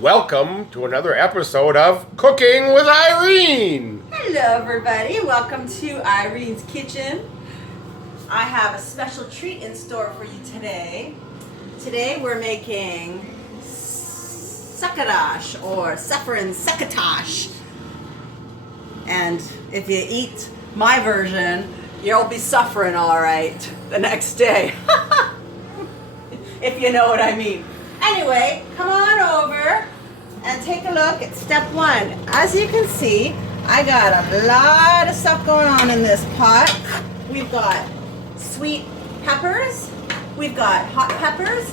Welcome to another episode of Cooking with Irene. Hello everybody, welcome to Irene's Kitchen. I have a special treat in store for you today. Today we're making Succatash or Succatash. And if you eat my version, you'll be suffering all right the next day. If you know what I mean. Anyway, come on over and take a look at step one. As you can see, I got a lot of stuff going on in this pot. We've got sweet peppers, we've got hot peppers,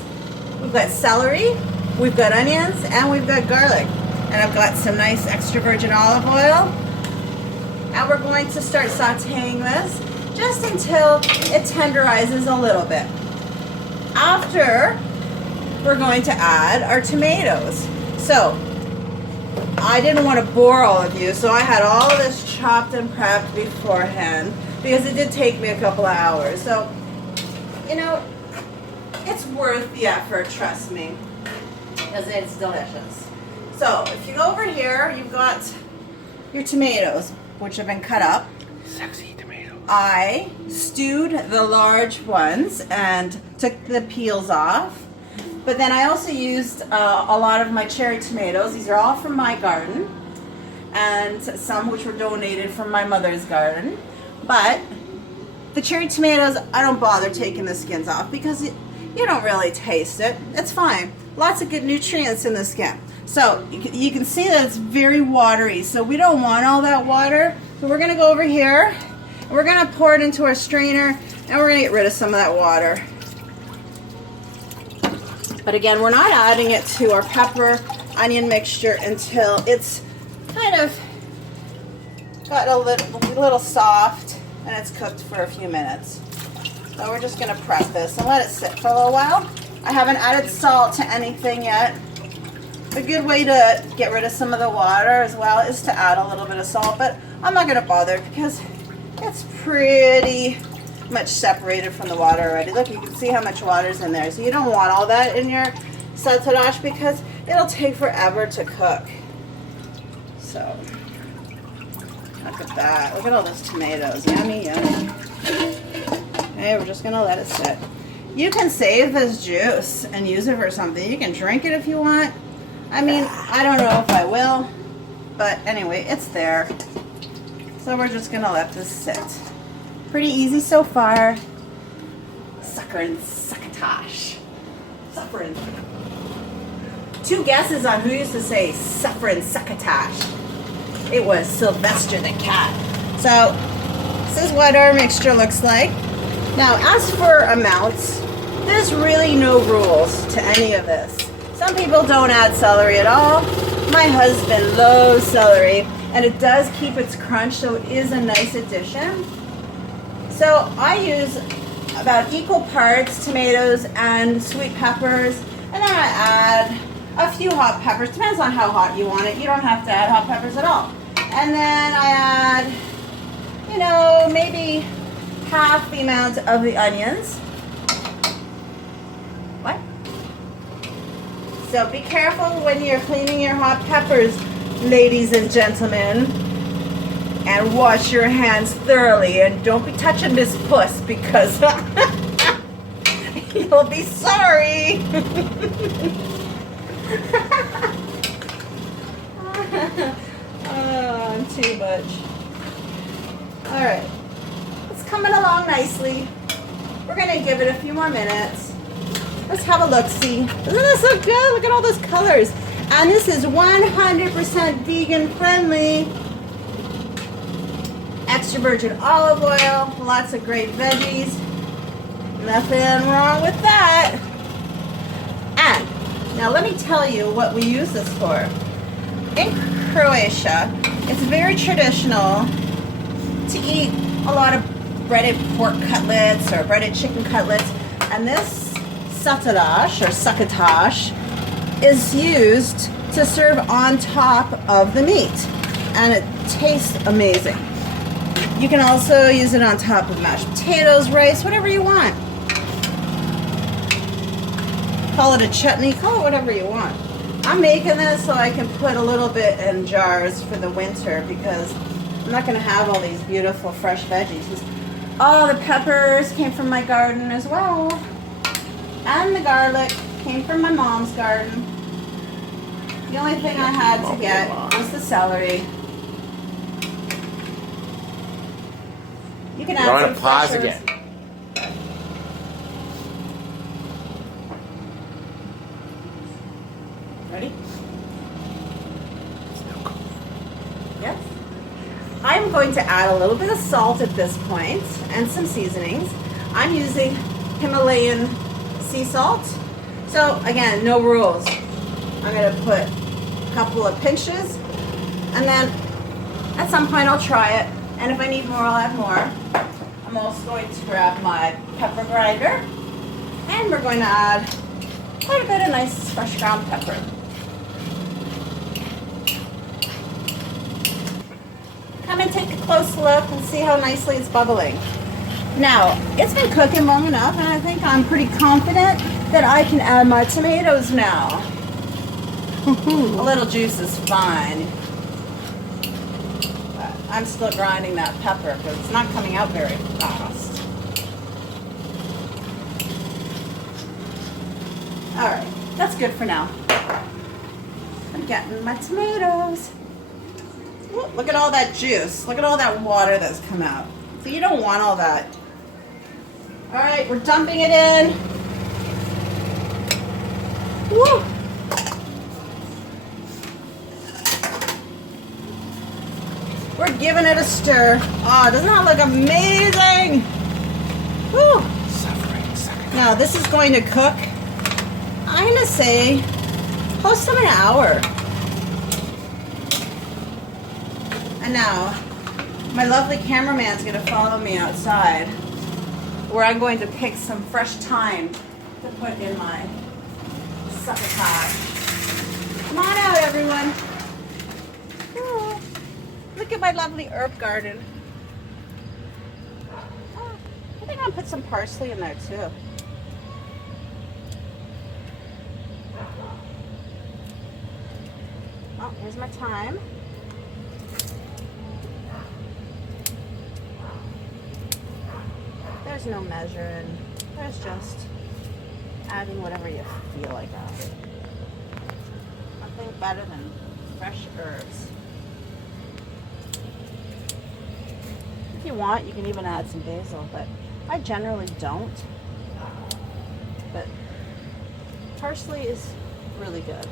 we've got celery, we've got onions, and we've got garlic. And I've got some nice extra virgin olive oil. And we're going to start sauteing this just until it tenderizes a little bit. After, we're going to add our tomatoes. So, I didn't want to bore all of you, so I had all of this chopped and prepped beforehand because it did take me a couple of hours. So, you know, it's worth the effort, trust me, because it's delicious. So, if you go over here, you've got your tomatoes, which have been cut up. Sexy tomatoes. I stewed the large ones and took the peels off. But then I also used a lot of my cherry tomatoes. These are all from my garden, and some which were donated from my mother's garden. But the cherry tomatoes, I don't bother taking the skins off because you don't really taste it. It's fine. Lots of good nutrients in the skin. So you can see that it's very watery, so we don't want all that water. So we're going to go over here, and we're going to pour it into our strainer, and we're going to get rid of some of that water. But again, we're not adding it to our pepper onion mixture until it's kind of got a little soft and it's cooked for a few minutes. So we're just going to prep this and let it sit for a little while. I haven't added salt to anything yet. A good way to get rid of some of the water as well is to add a little bit of salt, but I'm not going to bother because it's pretty much separated from the water already. Look, you can see how much water's in there. So you don't want all that in your Succatash because it'll take forever to cook. So, look at that. Look at all those tomatoes. Yummy, yummy. Okay, we're just going to let it sit. You can save this juice and use it for something. You can drink it if you want. I mean, I don't know if I will, but anyway, it's there. So we're just going to let this sit. Pretty easy so far. Succatash. Suffering. Two guesses on who used to say suffering Succatash. It was Sylvester the cat. So, this is what our mixture looks like. Now, as for amounts, there's really no rules to any of this. Some people don't add celery at all. My husband loves celery, and it does keep its crunch, so it is a nice addition. So I use about equal parts tomatoes and sweet peppers, and then I add a few hot peppers. Depends on how hot you want it. You don't have to add hot peppers at all. And then I add, you know, maybe half the amount of the onions. What? So be careful when you're cleaning your hot peppers, ladies and gentlemen. And wash your hands thoroughly, and don't be touching this puss because you'll be sorry. Oh, I'm too much. All right, it's coming along nicely. We're gonna give it a few more minutes. Let's have a look-see. Isn't this so good? Look at all those colors. And this is 100% vegan friendly. Extra virgin olive oil, lots of great veggies. Nothing wrong with that. And now let me tell you what we use this for. In Croatia, it's very traditional to eat a lot of breaded pork cutlets or breaded chicken cutlets. And this Succatash is used to serve on top of the meat. And it tastes amazing. You can also use it on top of mashed potatoes, rice, whatever you want. Call it a chutney, call it whatever you want. I'm making this so I can put a little bit in jars for the winter because I'm not going to have all these beautiful fresh veggies. All the peppers came from my garden as well. And the garlic came from my mom's garden. The only thing I had to get was the celery. You can add some pause fresh again. Ready? Yes. I'm going to add a little bit of salt at this point and some seasonings. I'm using Himalayan sea salt. So again, no rules. I'm going to put a couple of pinches and then at some point I'll try it. And if I need more, I'll add more. I'm also going to grab my pepper grinder and we're going to add quite a bit of nice fresh ground pepper. Come and take a close look and see how nicely it's bubbling. Now, it's been cooking long enough and I think I'm pretty confident that I can add my tomatoes now. A little juice is fine. But I'm still grinding that pepper because it's not coming out very fast. Alright, that's good for now. I'm getting my tomatoes. Ooh, look at all that juice. Look at all that water that's come out. So you don't want all that. Alright, we're dumping it in. Woo! We're giving it a stir. Oh, doesn't that look amazing? Woo! Suffering. Now this is going to cook, I'm going to say, close to an hour. And now, my lovely cameraman's going to follow me outside, where I'm going to pick some fresh thyme to put in my succotash. Come on out, everyone. Oh, look at my lovely herb garden. Oh, I think I'll put some parsley in there too. Oh, here's my thyme. There's no measuring. There's just adding whatever you feel like adding. Nothing better than fresh herbs. If you want, you can even add some basil, but I generally don't. But parsley is really good.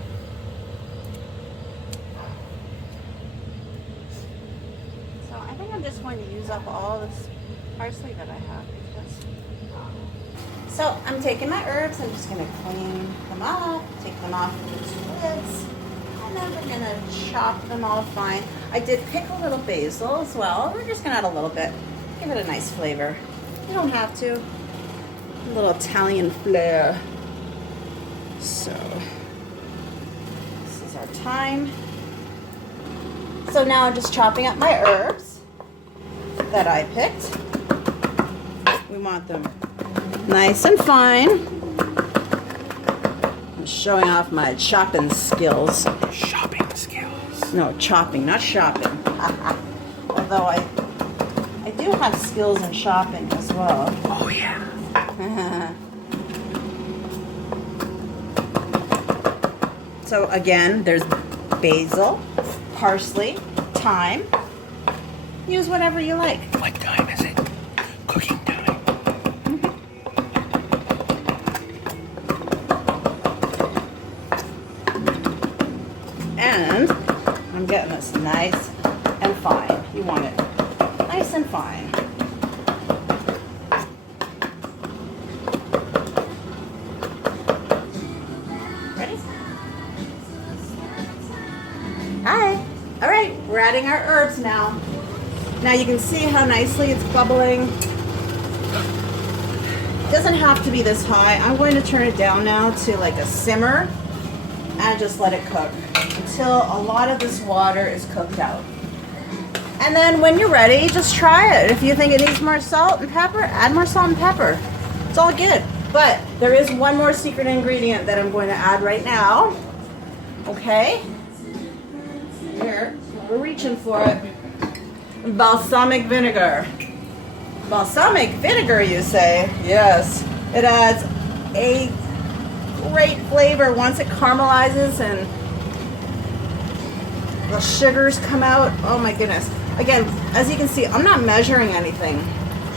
So I think I'm just going to use up all this parsley that I have because. So I'm taking my herbs, I'm just going to clean them up, take them off of the lids, and then we're going to chop them all fine. I did pick a little basil as well. We're just going to add a little bit, give it a nice flavor. You don't have to. A little Italian flair. So this is our thyme. So now I'm just chopping up my herbs that I picked. We want them nice and fine. I'm showing off my chopping skills. Shopping skills. No, chopping, not shopping. Although I do have skills in shopping as well. Oh, yeah. So again, there's basil, parsley, thyme. Use whatever you like. What time is it? Cooking time. And I'm getting this nice and fine. You want it nice and fine. Ready? Hi. All right, we're adding our herbs now. Now you can see how nicely it's bubbling. It doesn't have to be this high. I'm going to turn it down now to like a simmer and just let it cook until a lot of this water is cooked out. And then when you're ready, just try it. If you think it needs more salt and pepper, add more salt and pepper. It's all good. But there is one more secret ingredient that I'm going to add right now. Okay? Here, we're reaching for it. Balsamic vinegar. Balsamic vinegar, you say? Yes. It adds a great flavor once it caramelizes and the sugars come out. Oh my goodness. Again, as you can see, I'm not measuring anything.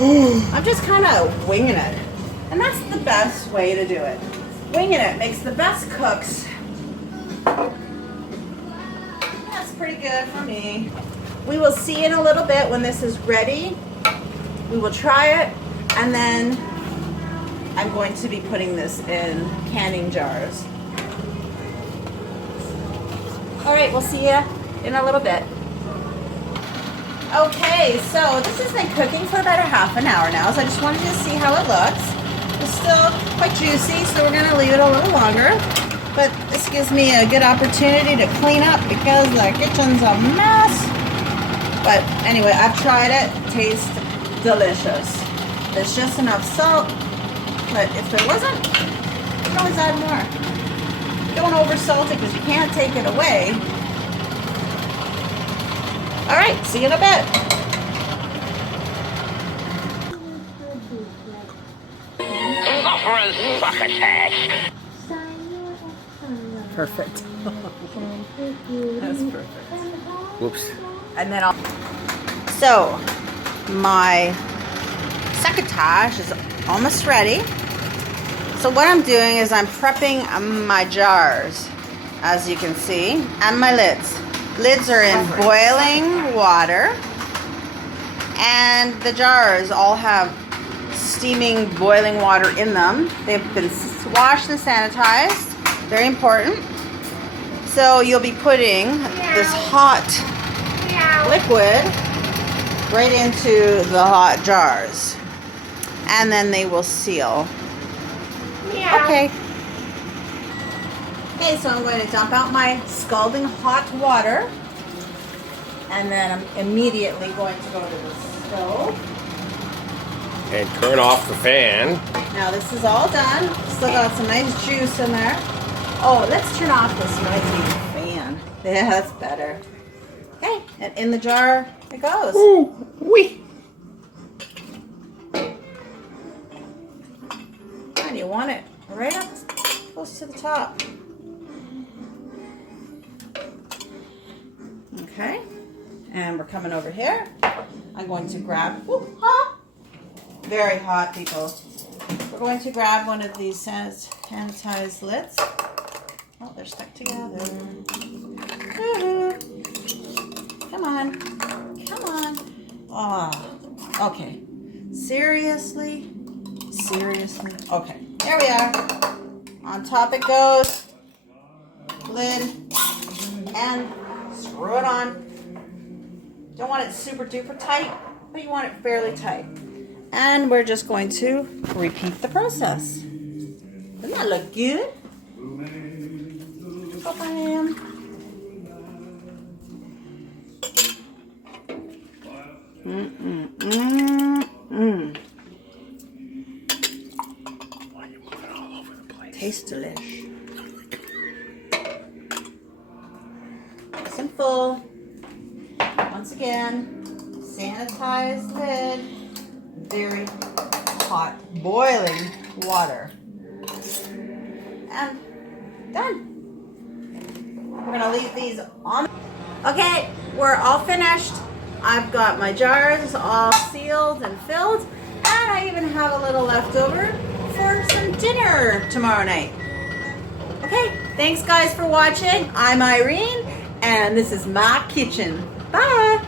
I'm just kind of winging it. And that's the best way to do it. Winging it makes the best cooks. That's pretty good for me. We will see in a little bit when this is ready. We will try it, and then I'm going to be putting this in canning jars. All right, we'll see you in a little bit. Okay, so this has been cooking for about a half an hour now, so I just wanted you to see how it looks. It's still quite juicy, so we're going to leave it a little longer. But this gives me a good opportunity to clean up because the kitchen's a mess. But anyway, I've tried it. It tastes delicious. There's just enough salt, but if there wasn't, you can always add more. Don't oversalt it because you can't take it away. All right, see you in a bit. Succatash. Perfect. That's perfect. Whoops. And then so my succotash is almost ready. So what I'm doing is I'm prepping my jars, as you can see, and my lids. Lids are in boiling water, and the jars all have steaming boiling water in them. They've been washed and sanitized. Very important. So you'll be putting this hot liquid right into the hot jars, and then they will seal. Okay. Okay, so I'm going to dump out my scalding hot water, and then I'm immediately going to go to the stove. And turn off the fan. Now this is all done. Still got some nice juice in there. Oh, let's turn off this noisy fan. Yeah, that's better. Okay, and in the jar it goes. Ooh, wee. And you want it right up close to the top. Okay, and we're coming over here. I'm going to grab, very hot, people. We're going to grab one of these sanitized lids. Oh, they're stuck together. Woo-hoo. Come on. Come on. Oh, okay. Seriously? Seriously? Okay, there we are. On top it goes. Lid. And screw it on. Don't want it super duper tight, but you want it fairly tight. And we're just going to repeat the process. Doesn't that look good? Bam. Tastes delish. Nice and full. Once again, sanitized lid. Very hot, boiling water. And done. We're gonna leave these on. Okay, we're all finished. I've got my jars all sealed and filled, and I even have a little left over for some dinner tomorrow night. Okay, thanks guys for watching. I'm Irene, and this is my kitchen. Bye.